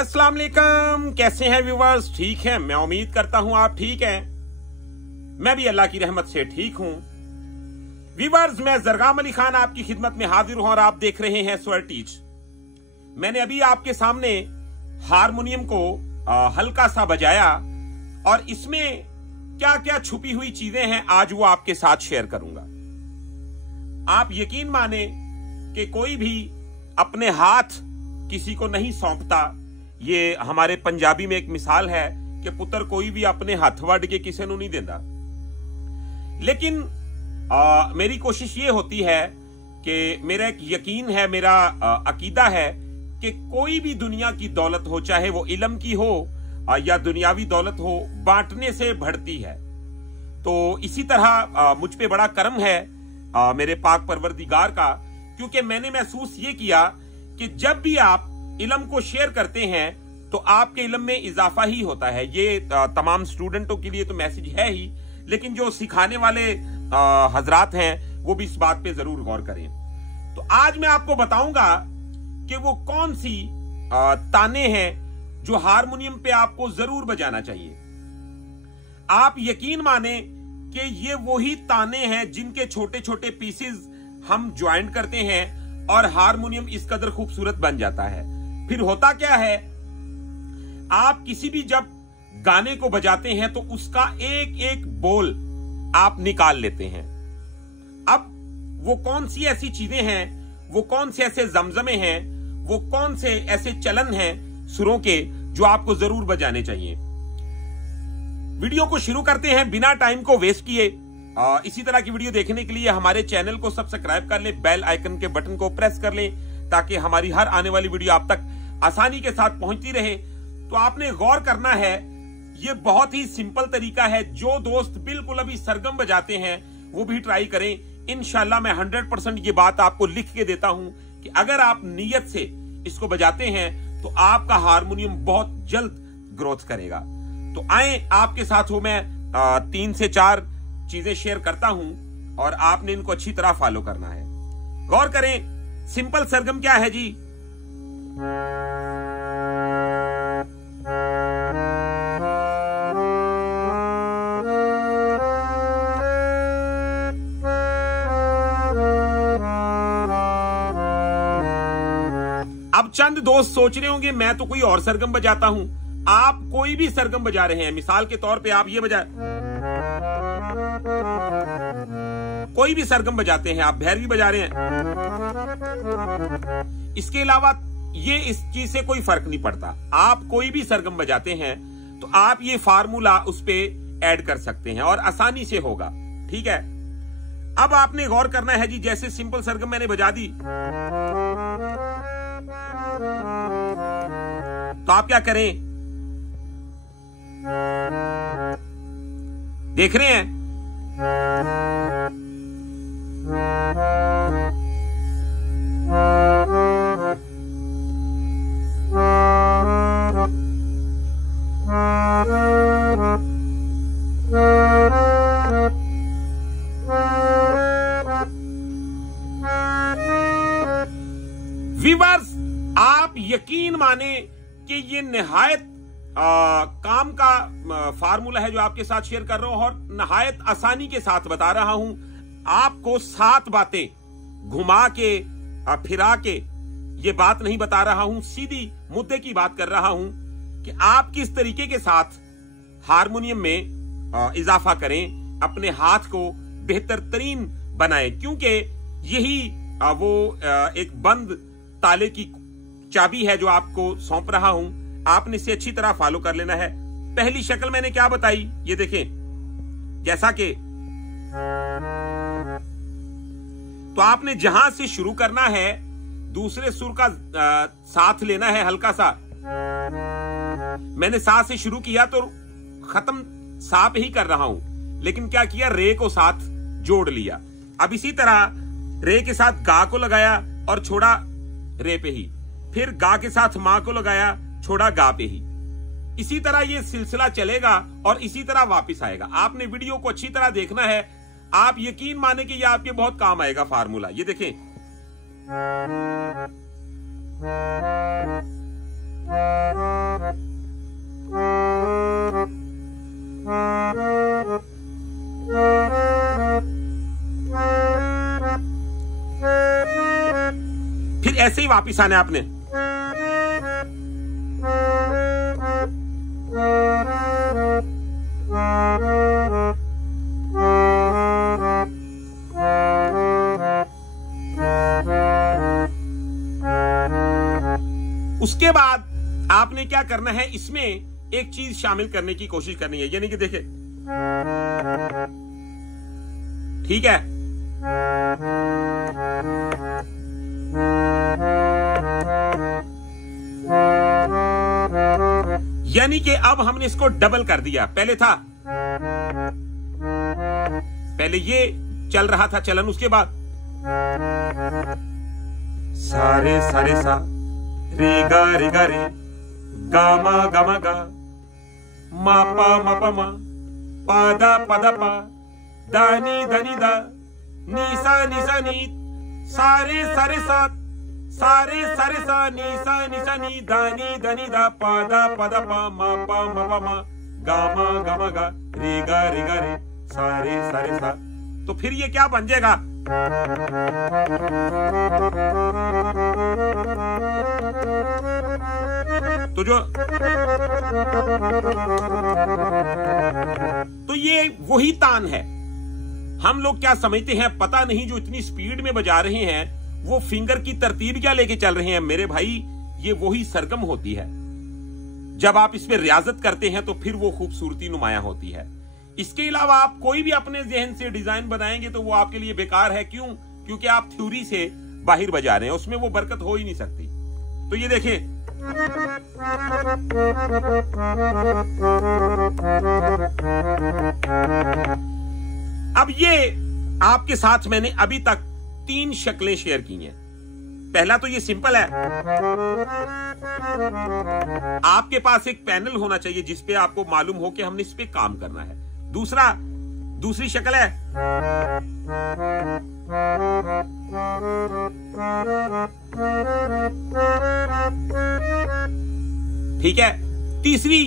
अस्सलाम वालेकुम, कैसे हैं व्यूवर्स? ठीक हैं? मैं उम्मीद करता हूं आप ठीक हैं। मैं भी अल्लाह की रहमत से ठीक हूं। व्यूवर्स, मैं जरगाम अली खान आपकी खिदमत में हाजिर हूं और आप देख रहे हैं स्वर टीच। मैंने अभी आपके सामने हारमोनियम को हल्का सा बजाया और इसमें क्या क्या छुपी हुई चीजें हैं आज वो आपके साथ शेयर करूंगा। आप यकीन माने कि कोई भी अपने हाथ किसी को नहीं सौंपता। ये हमारे पंजाबी में एक मिसाल है कि पुत्र कोई भी अपने हाथ वड़ के किसी को नहीं देता। लेकिन मेरी कोशिश ये होती है कि मेरा एक यकीन है, मेरा अकीदा है कि कोई भी दुनिया की दौलत हो, चाहे वो इल्म की हो या दुनियावी दौलत हो, बांटने से बढ़ती है। तो इसी तरह मुझ पे बड़ा करम है मेरे पाक परवरदिगार का, क्योंकि मैंने महसूस ये किया कि जब भी आप इल्म को शेयर करते हैं तो आपके इल्म में इजाफा ही होता है। ये तमाम स्टूडेंटों के लिए तो मैसेज है ही, लेकिन जो सिखाने वाले हजरात हैं वो भी इस बात पे जरूर गौर करें। तो आज मैं आपको बताऊंगा कि वो कौन सी ताने हैं जो हारमोनियम पे आपको जरूर बजाना चाहिए। आप यकीन माने कि ये वही ताने हैं जिनके छोटे छोटे पीसेस हम ज्वाइंट करते हैं और हारमोनियम इस कदर खूबसूरत बन जाता है। फिर होता क्या है, आप किसी भी जब गाने को बजाते हैं तो उसका एक एक बोल आप निकाल लेते हैं। अब वो कौन सी ऐसी चीजें हैं, वो कौन से ऐसे जमजमे हैं, वो कौन से ऐसे चलन हैं सुरों के जो आपको जरूर बजाने चाहिए। वीडियो को शुरू करते हैं बिना टाइम को वेस्ट किए। इसी तरह की वीडियो देखने के लिए हमारे चैनल को सब्सक्राइब कर लें, बेल आइकन के बटन को प्रेस कर लें ताकि हमारी हर आने वाली वीडियो आप तक आसानी के साथ पहुंचती रहे। तो आपने गौर करना है, ये बहुत ही सिंपल तरीका है। जो दोस्त बिल्कुल अभी सरगम बजाते हैं वो भी ट्राई करें। इंशाल्लाह मैं 100% ये बात आपको लिख के देता हूं कि अगर आप नियत से इसको बजाते हैं तो आपका हारमोनियम बहुत जल्द ग्रोथ करेगा। तो आए आपके साथ हो, मैं 3 से 4 चीजें शेयर करता हूं और आपने इनको अच्छी तरह फॉलो करना है। गौर करें, सिंपल सरगम क्या है जी? अब चंद दोस्त सोच रहे होंगे मैं तो कोई और सरगम बजाता हूं। आप कोई भी सरगम बजा रहे हैं, मिसाल के तौर पे आप ये बजा, कोई भी सरगम बजाते हैं, आप भैरवी बजा रहे हैं, इसके अलावा ये इस चीज से कोई फर्क नहीं पड़ता। आप कोई भी सरगम बजाते हैं तो आप ये फार्मूला उस पे ऐड कर सकते हैं और आसानी से होगा। ठीक है, अब आपने गौर करना है जी, जैसे सिंपल सरगम मैंने बजा दी तो आप क्या करें, देख रहे हैं व्यूअर्स, आप यकीन माने कि ये निहायत काम का फार्मूला है जो आपके साथ शेयर कर रहा हूं और निहायत आसानी के साथ बता रहा हूं। आपको 7 बातें घुमा के फिरा के ये बात नहीं बता रहा हूं, सीधी मुद्दे की बात कर रहा हूं कि आप किस तरीके के साथ हारमोनियम में इजाफा करें, अपने हाथ को बेहतर तरीन बनाएं, क्योंकि यही वो एक बंद ताले की चाबी है जो आपको सौंप रहा हूं। आपने इसे अच्छी तरह फॉलो कर लेना है। पहली शक्ल मैंने क्या बताई, ये देखें, जैसा कि तो आपने जहां से शुरू करना है दूसरे सुर का साथ लेना है हल्का सा। मैंने सा से शुरू किया तो खत्म सा पे ही कर रहा हूं, लेकिन क्या किया, रे को साथ जोड़ लिया। अब इसी तरह रे के साथ गा को लगाया और छोड़ा रे पे ही, फिर गा के साथ मां को लगाया, छोड़ा गा पे ही। इसी तरह ये सिलसिला चलेगा और इसी तरह वापस आएगा। आपने वीडियो को अच्छी तरह देखना है, आप यकीन माने कि ये आपके बहुत काम आएगा फार्मूला। ये देखें, फिर ऐसे ही वापस आना है आपने। उसके बाद आपने क्या करना है, इसमें एक चीज शामिल करने की कोशिश करनी है, यानी कि देखिए, ठीक है, यानी कि अब हमने इसको डबल कर दिया। पहले था, पहले ये चल रहा था चलन, उसके बाद सारे सारे सा रे गा रे गा मा गा मा पा मा पादा पदा पा दानी दनी दा नी सा नी सारे सारे सा सारे सारे सा नी दानी दनी दा पादा पदा पा मा गा गा रे गा रे सारे सारे सा। तो फिर ये क्या बन जाएगा, तो जो तो ये वही तान है। हम लोग क्या समझते हैं पता नहीं, जो इतनी स्पीड में बजा रहे हैं वो फिंगर की तरतीब क्या लेके चल रहे हैं। मेरे भाई, ये वही सरगम होती है। जब आप इस पे रियाजत करते हैं तो फिर वो खूबसूरती नुमायां होती है। इसके अलावा आप कोई भी अपने जहन से डिजाइन बनाएंगे तो वो आपके लिए बेकार है। क्यों? क्योंकि आप थ्योरी से बाहर बजा रहे हैं, उसमें वो बरकत हो ही नहीं सकती। तो ये देखें, अब ये आपके साथ मैंने अभी तक 3 शक्लें शेयर की हैं। पहला तो ये सिंपल है, आपके पास एक पैनल होना चाहिए जिसपे आपको मालूम हो कि हमने इस पे काम करना है। दूसरी शक्ल है ठीक है। तीसरी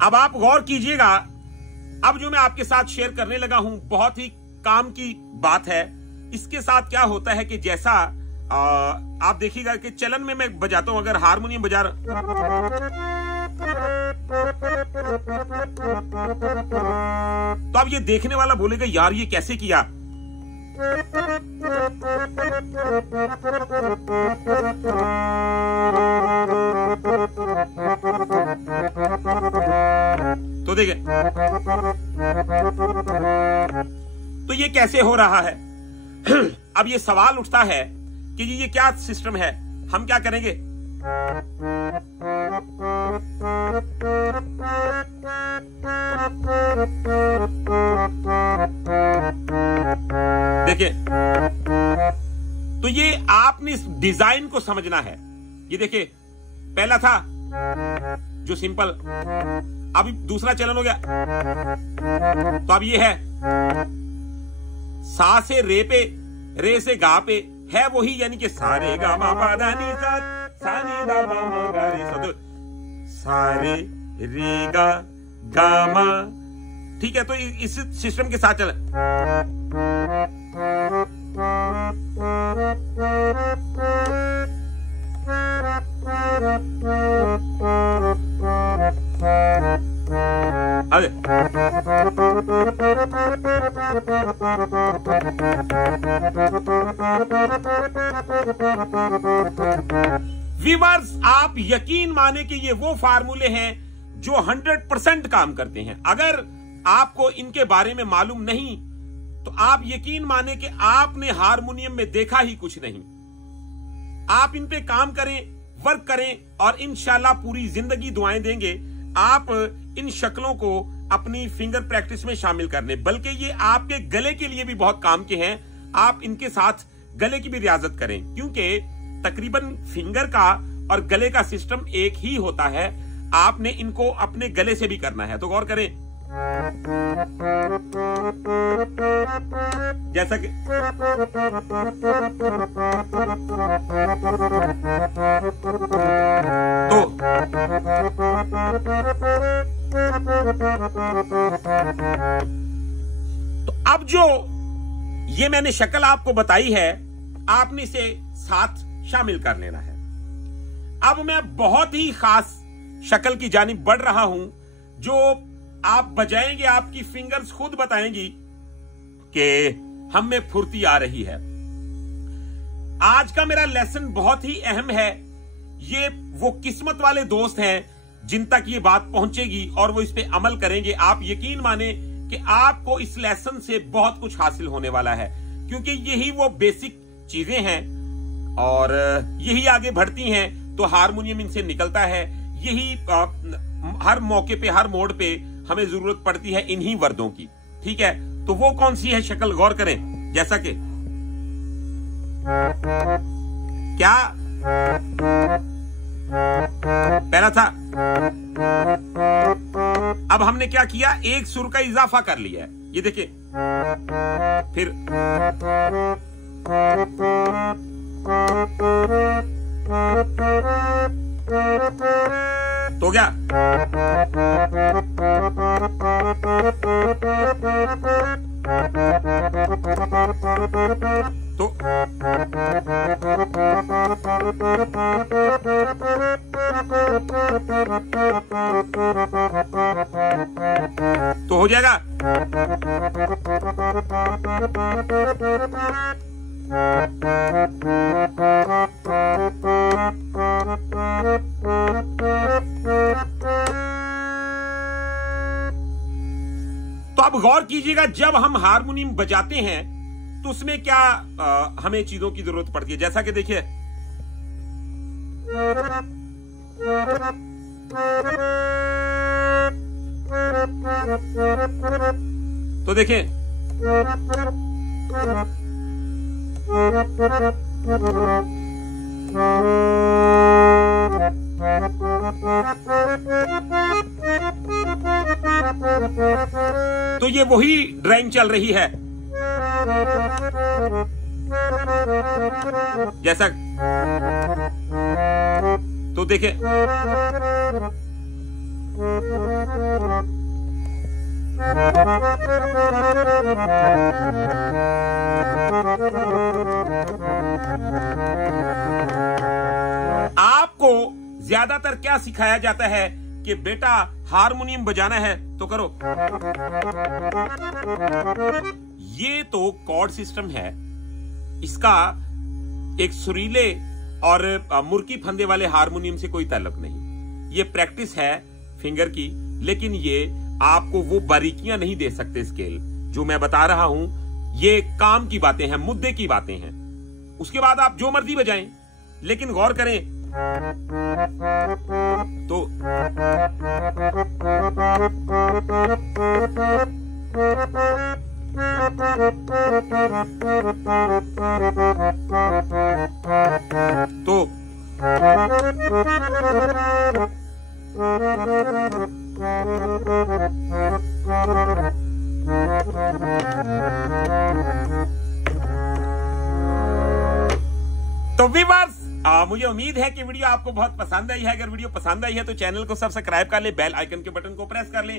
अब आप गौर कीजिएगा, अब जो मैं आपके साथ शेयर करने लगा हूं बहुत ही काम की बात है। इसके साथ क्या होता है कि जैसा आप देखिएगा कि चलन में मैं बजाता हूं, अगर हारमोनियम बजा तो अब ये देखने वाला बोलेगा यार ये कैसे किया। तो देखिए, तो ये कैसे हो रहा है। अब ये सवाल उठता है कि ये क्या सिस्टम है। हम क्या करेंगे, देखिए, तो ये आपने इस डिजाइन को समझना है। ये देखिए, पहला था जो सिंपल, अभी दूसरा चलन हो गया। तो अब ये है सा से रे पे, रे से गा पे, है वही, यानी कि सारे गा मा पा धा नी सा सा नी दा मा मा गा रे सा। तो सारे रे गा मा, ठीक है। तो इस सिस्टम के साथ चले, व्यूअर्स, आप यकीन माने कि ये वो फार्मूले हैं जो 100% काम करते हैं। अगर आपको इनके बारे में मालूम नहीं तो आप यकीन माने कि आपने हारमोनियम में देखा ही कुछ नहीं। आप इन पे काम करें, वर्क करें और इंशाल्लाह पूरी जिंदगी दुआएं देंगे। आप इन शक्लों को अपनी फिंगर प्रैक्टिस में शामिल कर लें, बल्कि ये आपके गले के लिए भी बहुत काम के हैं। आप इनके साथ गले की भी रियाजत करें, क्योंकि तकरीबन फिंगर का और गले का सिस्टम एक ही होता है। आपने इनको अपने गले से भी करना है, तो गौर करें। जैसा कि तो अब जो ये मैंने शक्ल आपको बताई है, आपने इसे साथ शामिल कर लेना है। अब मैं बहुत ही खास शक्ल की जानिब बढ़ रहा हूं, जो आप बजाएंगे, आपकी फिंगर्स खुद बताएंगी कि हम में फुर्ती आ रही है। आज का मेरा लेसन बहुत ही अहम है। ये वो किस्मत वाले दोस्त हैं जिन तक ये बात पहुंचेगी और वो इस पे अमल करेंगे। आप यकीन माने कि आपको इस लेसन से बहुत कुछ हासिल होने वाला है, क्योंकि यही वो बेसिक चीजें हैं और यही आगे बढ़ती हैं तो हारमोनियम इनसे निकलता है। यही हर मौके पे, हर मोड़ पे हमें जरूरत पड़ती है इन्हीं वर्दों की। ठीक है, तो वो कौन सी है शक्ल, गौर करें। जैसा कि क्या पहला था, अब हमने क्या किया, एक सुर का इजाफा कर लिया है। ये देखिए, फिर तो क्या तो हो जाएगा। तो अब गौर कीजिएगा, जब हम हारमोनियम बजाते हैं तो उसमें क्या हमें चीजों की जरूरत पड़ती है। जैसा कि देखिए, तो देखें, तो ये वही ड्राइंग चल रही है। जैसा तो देखें, आपको ज्यादातर क्या सिखाया जाता है कि बेटा हारमोनियम बजाना है तो करो। ये तो कॉर्ड सिस्टम है, इसका एक सुरीले और मुर्की फंदे वाले हारमोनियम से कोई ताल्लुक नहीं। ये प्रैक्टिस है फिंगर की, लेकिन ये आपको वो बारीकियां नहीं दे सकते। स्केल जो मैं बता रहा हूं, ये काम की बातें हैं, मुद्दे की बातें हैं। उसके बाद आप जो मर्जी बजाएं, लेकिन गौर करें तो तो व्यूअर्स, मुझे उम्मीद है कि वीडियो आपको बहुत पसंद आई है। अगर वीडियो पसंद आई है तो चैनल को सब्सक्राइब कर ले, बेल आइकन के बटन को प्रेस कर ले,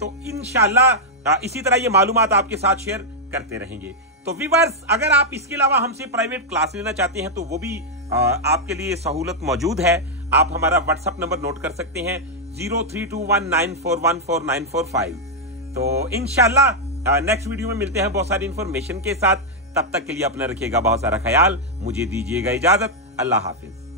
तो इंशाल्लाह इसी तरह ये मालूमात आपके साथ शेयर करते रहेंगे। तो व्यूअर्स, अगर आप इसके अलावा हमसे प्राइवेट क्लास लेना चाहते हैं तो वो भी आपके लिए सहूलत मौजूद है। आप हमारा व्हाट्सएप नंबर नोट कर सकते हैं 0321941495। तो इंशाल्लाह नेक्स्ट वीडियो में मिलते हैं बहुत सारी इंफॉर्मेशन के साथ। तब तक के लिए अपना रखिएगा बहुत सारा ख्याल। मुझे दीजिएगा इजाजत। अल्लाह हाफिज।